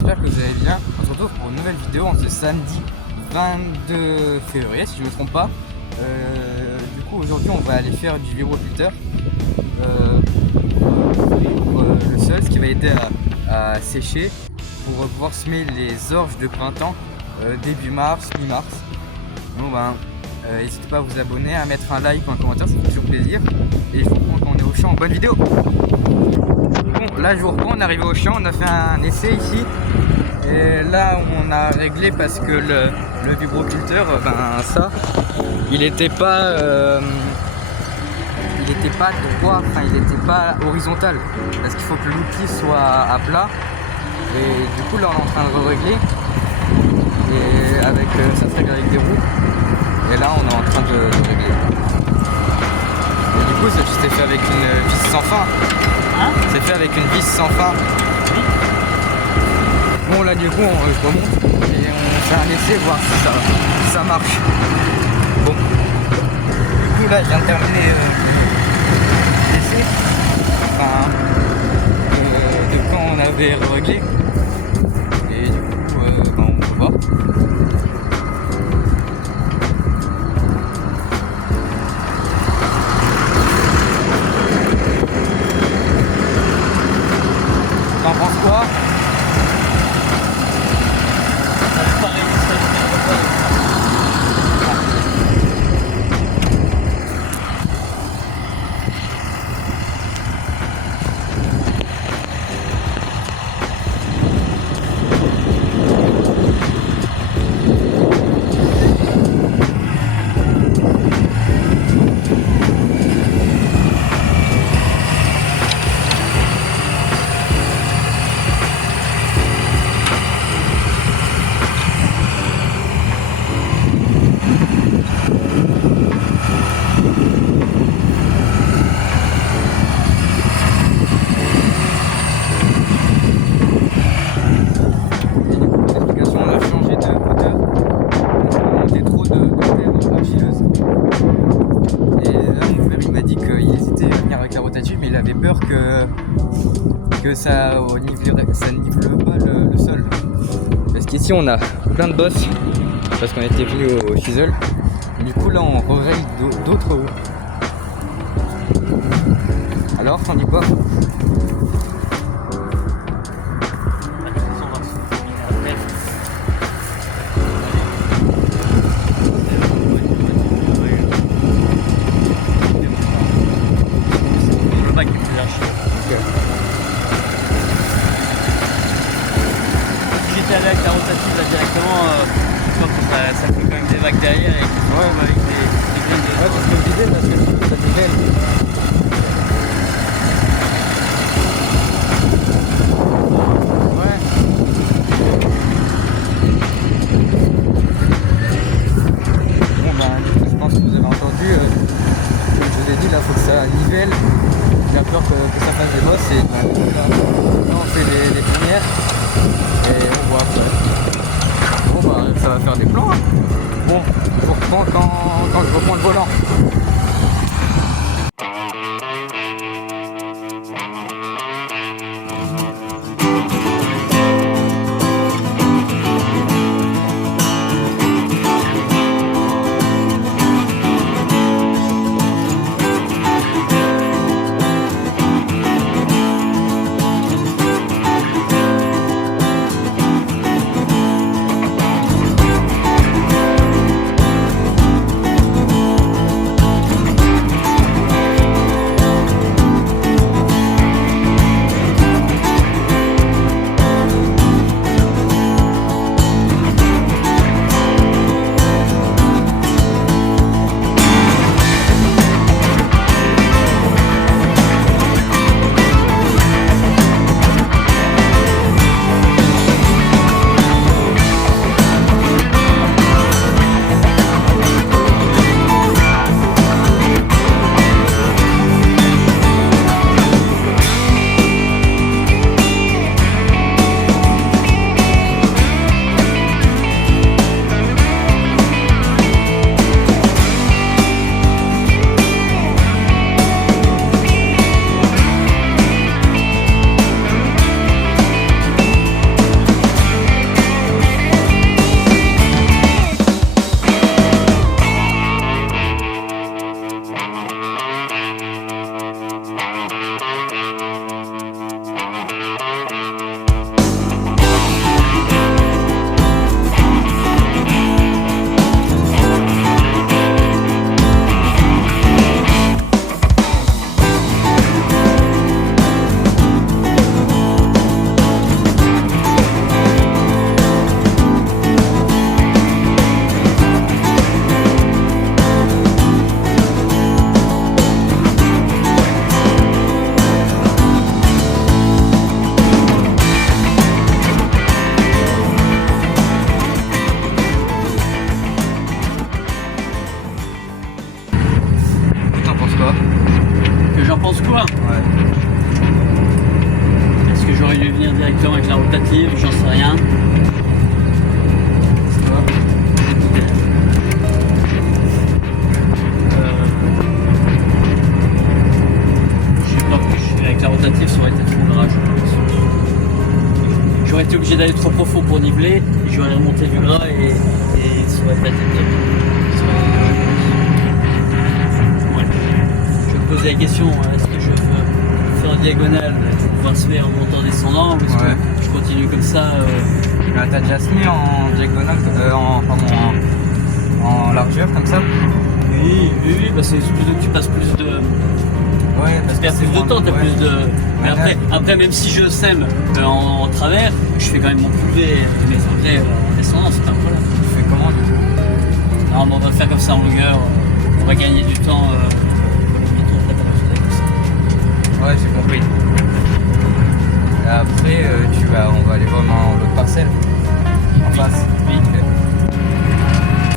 J'espère que vous allez bien. On se retrouve pour une nouvelle vidéo en ce samedi 22 février si je ne me trompe pas. Du coup aujourd'hui on va aller faire du vibropilteur pour le sol, ce qui va aider à sécher pour pouvoir semer les orges de printemps début mars, mi-mars. Donc n'hésitez pas à vous abonner, à mettre un like ou un commentaire, ça fait toujours plaisir. Et je vous reprends quand on est au champ. Bonne vidéo. Bon, là je vous reprends, on est arrivé au champ, on a fait un essai ici. Et là on a réglé parce que le vibropilteur, il était pas droit, enfin il était pas horizontal. Parce qu'il faut que l'outil soit à plat. Et du coup là on est en train de régler. Et avec ça se règle avec des roues. Et là on est en train de régler. Et du coup c'est fait avec une vis sans fin. Hein? C'est fait avec une vis sans fin. Oui. Bon là du coup je remonte et on fait un essai voir si ça marche. Bon. Du coup là je viens de terminer l'essai. Enfin de quand on avait réglé. Et du coup on peut voir. T'en penses quoi? Mais il avait peur que ça nivele pas le sol. Parce qu'ici on a plein de bosses parce qu'on était venu au chisel. Du coup là on règle d'autres roues. Alors t'en dis quoi? Si j'étais allé avec la rotative là directement, je pense que ça fait quand même des vagues derrière et avec des graines de... Ouais, c'est ce que je disais parce que ça nivelle. Je pense que vous avez entendu, comme je vous ai dit, là il faut que ça nivelle. J'ai peur que ça fasse des bosses et là on fait les premières et on voit après. Bon ça va faire des plans. Hein. Bon, je vous reprends quand je reprends le volant. rien. C'est quoi? Je sais pas, avec la rotative, ça aurait été trop gras, je pense. J'aurais été obligé d'aller trop profond pour niveler, et j'aurais remonté du gras et ça aurait pas été top. Ouais. Je vais te poser la question, est-ce que je fais en diagonale, pouvoir se faire en montant descendant, ou est-ce que je continue comme ça Là, t'as déjà se mis en diagonale, en largeur comme ça? Oui, parce que plutôt que tu passes plus de. Ouais, parce Tu perds plus de temps, t'as plus de. Mais après, même si je sème en travers, je fais quand même mon poulet et mes engrais en descendant, c'est pas un problème. Tu fais comment du coup? Non, mais on va faire comme ça en longueur, on va gagner du temps. Ouais, j'ai compris. Après, on va aller voir dans l'autre parcelle. En face. Oui. Ok.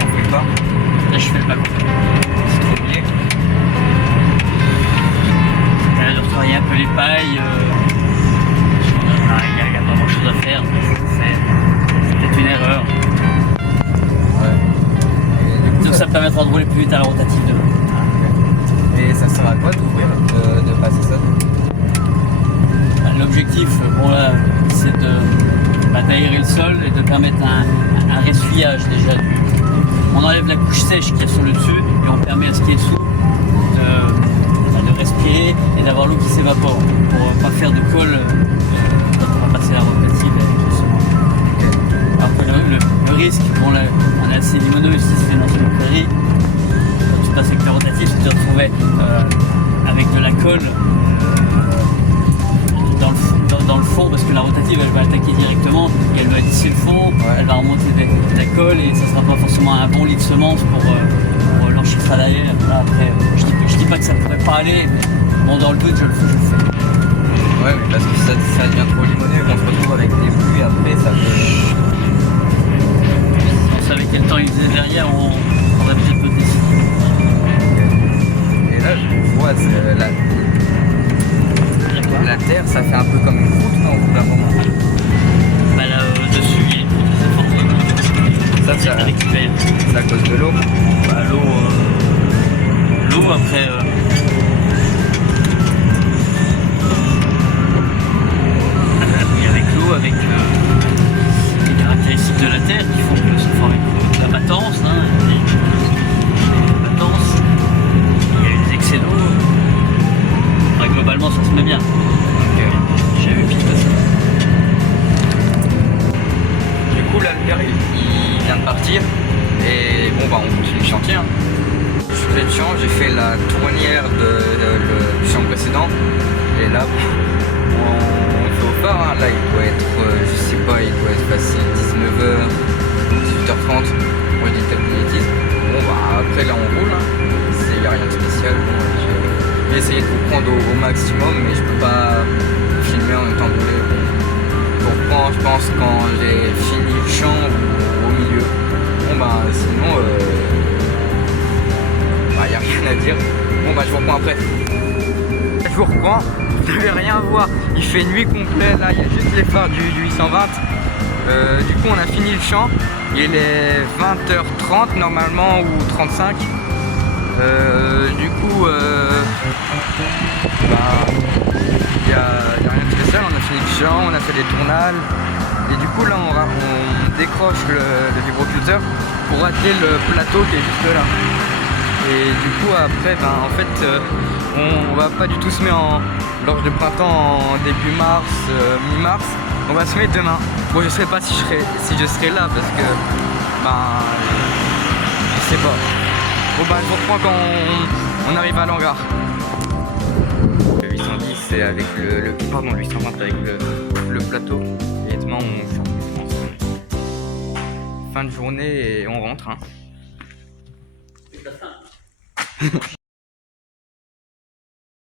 On fait pas. Là, je fais le balcon. C'est trop oublié. T'as de retravailler un peu les pailles. Il n'y a pas grand chose à faire. C'est peut-être une erreur. Ouais. Et du coup, Donc ça me permettra de rouler plus vite à la rotative demain. Et ça sert à quoi d'ouvrir, de passer ça? L'objectif, bon là, c'est d'aérer le sol et de permettre un ressuyage déjà. On enlève la couche sèche qui est sur le dessus et on permet à ce qui est dessous de respirer et d'avoir l'eau qui s'évapore pour pas faire de colle quand on va passer la rotative justement. Alors que le risque, bon là, on est assez limoneux ici, c'est dans une prairie. Quand tu passes avec la rotative, c'est de te retrouver avec de la colle dans le fond, parce que la rotative elle va attaquer directement et elle va lisser le fond, elle va remonter de la colle et ça sera pas forcément un bon lit de semences pour l'enchiffrer derrière. Après, je dis pas que ça pourrait pas aller, mais bon, dans le doute, je le fais. Ouais, mais parce que ça devient trop limoneux, on se retrouve avec des pluies après, ça peut. Si on savait quel temps il faisait derrière, on aurait peut-être pas décidé. Et là, je vois, la terre, ça fait un peu comme une croûte, non, au bout d'un moment. Bah là, dessus, il y a une croûte très forte. Ça récupère. C'est à cause de l'eau. Bah, l'eau après. Avec l'eau, avec les caractéristiques de la terre qui font que se forme une croûte, la battance, hein, les battances, il y a eu des excès d'eau. Globalement, ça se met bien. J'ai vu pire que ça. Du coup, là, le père, il vient de partir. Et bon, bah, on continue le chantier. Hein. Je fais le champ, j'ai fait la tournière du champ précédent. Et là, on fait au phare. Hein. Là, il doit être, je sais pas, il doit être facile 19h, 18h30. Moi, je dis peut-être une bêtise. Bon, bah, après, là, on roule. Hein. Il n'y a rien de spécial. Bon, j'ai essayé de vous prendre au maximum, mais je peux pas filmer en même temps de rouler. Pour prendre, je pense, quand j'ai fini le champ ou au milieu. Bon bah sinon, y a rien à dire. Bon bah je vous reprends après. Je vous reprends, vous n'avez rien à voir. Il fait nuit complète là, il y a juste les phares du 820. Du coup on a fini le champ. Il est 20h30 normalement ou 35. Du coup, y a rien de spécial, on a fini le champ, on a fait des tournales et du coup là on décroche le vibrocutter pour atteler le plateau qui est juste là. Et du coup après, en fait, on va pas du tout semer lors de printemps en début mars, mi-mars, on va semer demain. Bon, je sais pas si je serai là parce que, je sais pas. Bon bah je vous reprends quand on arrive à l'hangar. Le 810 c'est avec le 820 avec le plateau. Et demain on ferme. Fin de journée et on rentre. Hein.